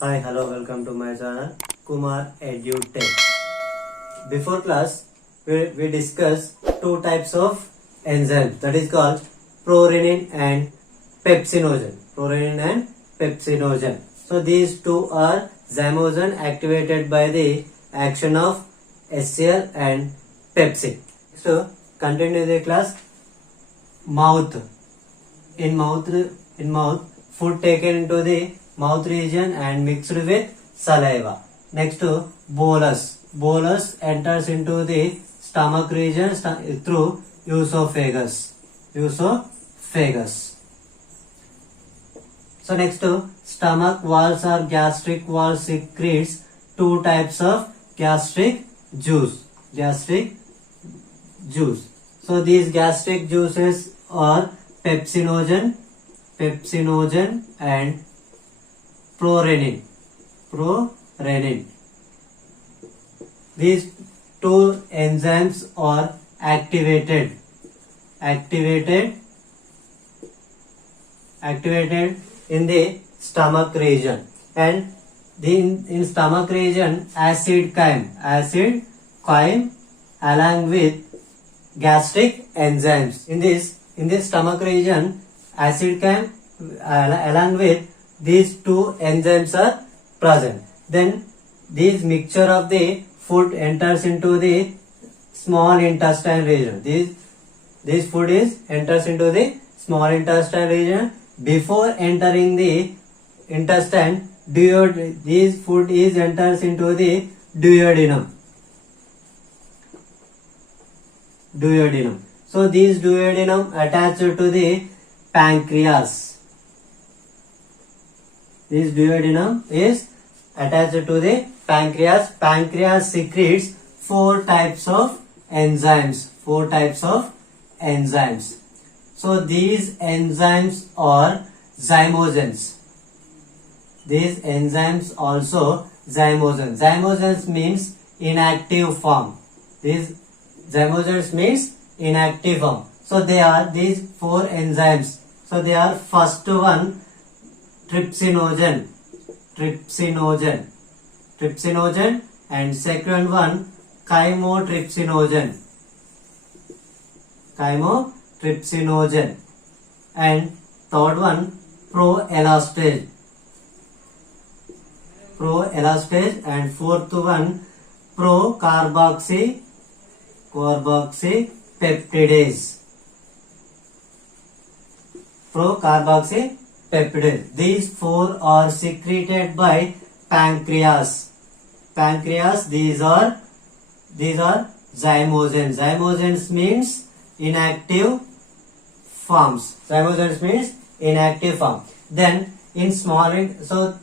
Hi, hello, welcome to my channel Kumar EduTech. Before class, we discussed two types of enzymes, that is called prorenin and pepsinogen. Prorenin and pepsinogen. So these two are zymogen activated by the action of HCl and pepsin. So continue the class. Mouth. In mouth, food taken into the mouth region and mixed with saliva. Next to bolus. Bolus enters into the stomach region through esophagus. Esophagus. So next to stomach walls or gastric wall secretes two types of gastric juice. So these gastric juices are pepsinogen and prorenin. These two enzymes are activated in the stomach region, and in stomach region acid chyme along with gastric enzymes. In this stomach region, acid chyme along with these two enzymes are present. Then this mixture of the food enters into the small intestine region. This food enters into the small intestine region. Before entering the intestine, this food enters into the duodenum. So this duodenum attached to the pancreas. This duodenum is attached to the pancreas. Pancreas secretes four types of enzymes. So these enzymes are zymogens. These enzymes also zymogens. Zymogens means inactive form. These zymogens means inactive form. So they are these four enzymes. So they are first one trypsinogen, and second one chymotrypsinogen, and third one proelastase, and fourth one procarboxypeptidase. These four are secreted by pancreas. These are zymogens. Zymogens means inactive forms. Then in so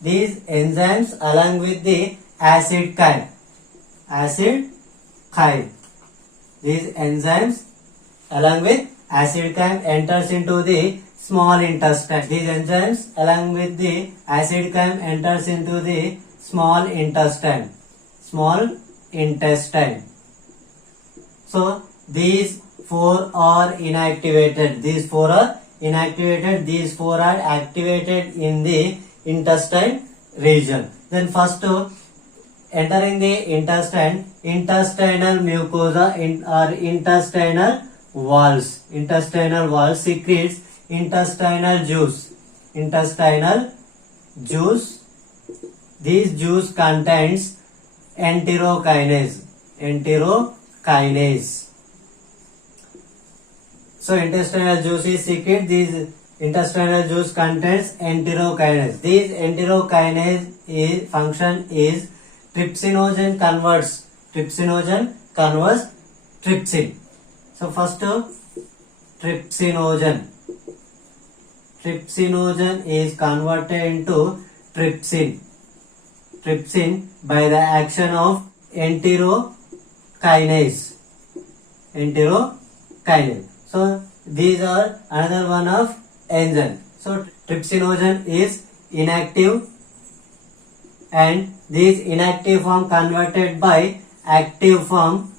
these enzymes along with the acid chyme. These enzymes along with acid chyme enters into the small intestine. These enzymes along with the acid chyme enters into the small intestine. So these four are inactivated. These four are activated in the intestine region. Then first entering the intestinal mucosa or intestinal walls secretes intestinal juice. This juice contains enterokinase. So intestinal juice is secret. This intestinal juice contains enterokinase. This enterokinase function is trypsinogen converts trypsin. So first trypsinogen is converted into trypsin by the action of enterokinase. So these are another one of enzyme. So trypsinogen is inactive, and this inactive form converted by active form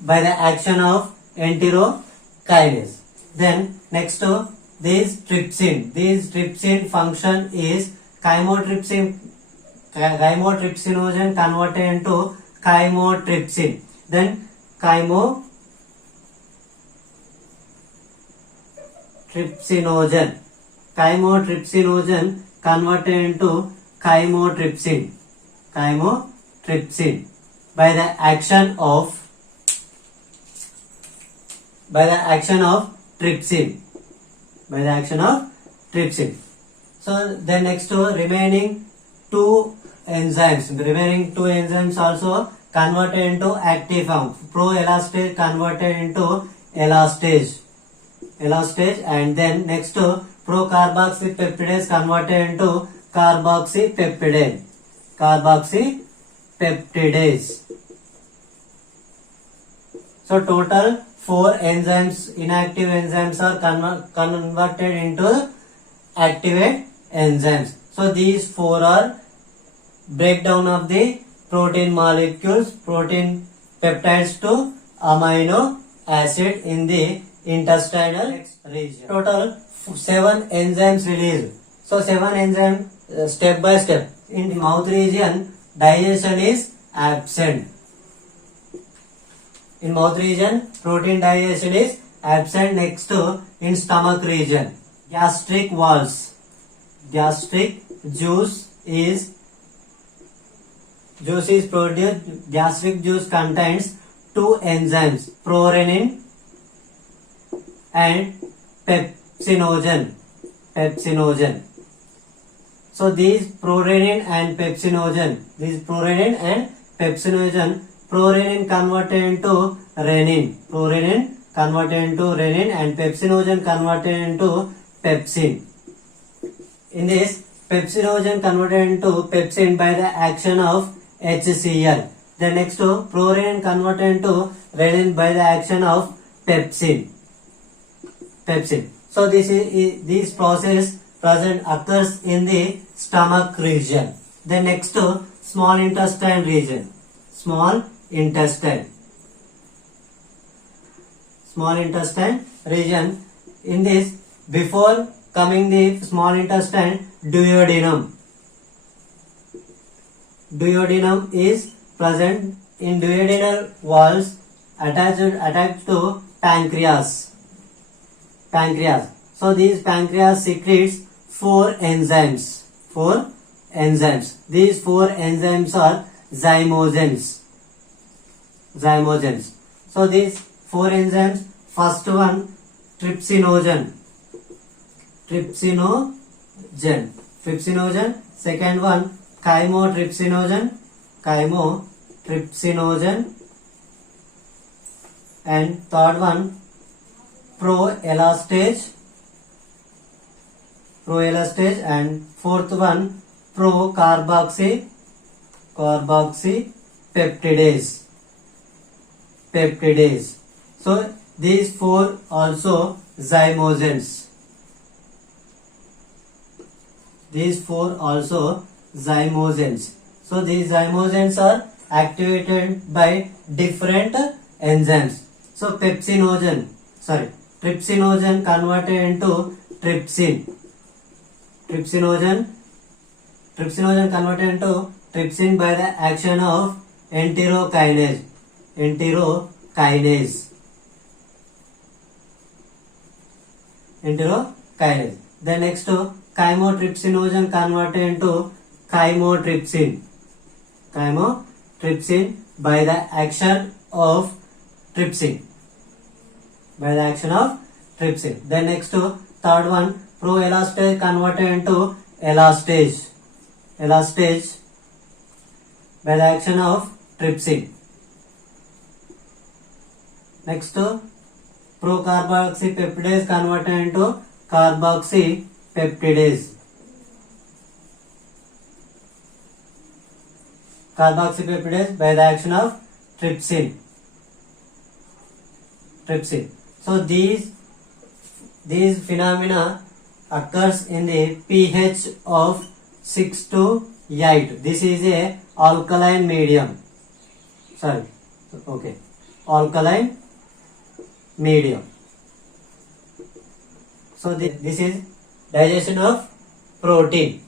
by the action of enterokinase. Then next to this trypsin function is chymotrypsinogen converted into chymotrypsin. Then chymotrypsinogen converted into chymotrypsin by the action of trypsin. So then next to remaining two enzymes also converted into active form. Proelastase converted into elastase, and then next to procarboxypeptidase converted into carboxypeptidase. So total 4 enzymes, inactive enzymes are converted into activate enzymes. So these 4 are breakdown of the protein molecules, protein peptides to amino acid in the intestinal region. Total 7 enzymes released. So 7 enzymes step by step. In the mouth region, digestion is absent. In mouth region, protein digestion is absent. Next to in stomach region, gastric walls, gastric juice is produced. Gastric juice contains 2 enzymes, prorenin and pepsinogen. So these prorenin and pepsinogen, prorenin converted into renin, and pepsinogen converted into pepsin. In this, pepsinogen converted into pepsin by the action of HCl. Then next to prorenin converted into renin by the action of pepsin. So this process occurs in the stomach region. Then next to small intestine region. Small intestine region. In this, before coming the small intestine, duodenum is present. In duodenal walls attached to pancreas. So these pancreas secretes 4 enzymes. These 4 enzymes are zymogens. So these 4 enzymes, first one trypsinogen, second one chymotrypsinogen, and third one proelastase, and fourth one procarboxypeptidase. So these 4 also zymogens. So these zymogens are activated by different enzymes. So trypsinogen converted into trypsin. Trypsinogen converted into trypsin by the action of enterokinase. Then next to chymotrypsinogen converted into chymotrypsin by the action of trypsin. Then next to third one proelastase converted into elastase by the action of trypsin. Next to procarboxypeptidase converted into carboxypeptidase. By the action of trypsin. So these phenomena occurs in the pH of 6 to 8. This is a alkaline medium. Alkaline medium. So this is digestion of protein.